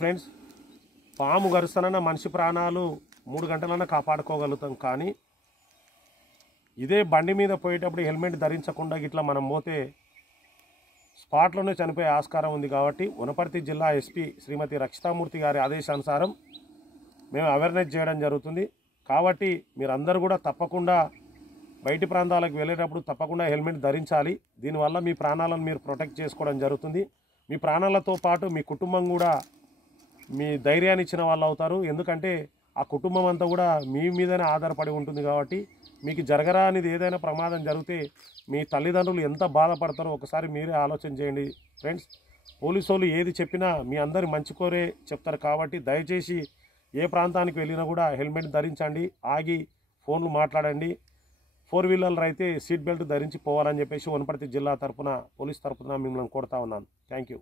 Friends, పాము గరుస్తానన్న మనిషి ప్రాణాలు 3 గంటలన్నా కాపాడుకోగలుగుతాం. కానీ ఇదే బండి మీద పోయేటప్పుడు హెల్మెట్ ధరించకుండా ఇట్లా మనం పోతే స్పాట్లోనే చనిపోయే ఆస్కారం ఉంది. కాబట్టి వనపర్తి జిల్లా ఎస్పీ శ్రీమతి రక్షితామూర్తి గారి ఆదేశానుసారం మేము అవేర్నెస్ చేయడం జరుగుతుంది. కాబట్టి మీరందరూ కూడా తప్పకుండా బయటి ప్రాంతాలకు వెళ్ళేటప్పుడు తప్పకుండా హెల్మెట్ ధరించాలి. దీనివల్ల మీ ప్రాణాలను మీరు ప్రొటెక్ట్ చేసుకోవడం జరుగుతుంది. మీ ప్రాణాలతో పాటు మీ కుటుంబం కూడా మీ ధైర్యాన్ని ఇచ్చిన వాళ్ళు అవుతారు. ఎందుకంటే ఆ కుటుంబం అంతా కూడా మీ మీదనే ఆధారపడి ఉంటుంది. కాబట్టి మీకు జరగరానిది ఏదైనా ప్రమాదం జరిగితే మీ తల్లిదండ్రులు ఎంత బాధపడతారో ఒకసారి మీరే ఆలోచన చేయండి ఫ్రెండ్స్. పోలీసు వాళ్ళు ఏది చెప్పినా మీ అందరి మంచి కోరే చెప్తారు. కాబట్టి దయచేసి ఏ ప్రాంతానికి వెళ్ళినా కూడా హెల్మెట్ ధరించండి, ఆగి ఫోన్లు మాట్లాడండి. 4 వీలర్లు అయితే సీట్ బెల్ట్ ధరించి పోవాలని చెప్పేసి వనపర్తి జిల్లా తరపున పోలీస్ తరపున మిమ్మల్ని కోరుతా ఉన్నాను. Thank you.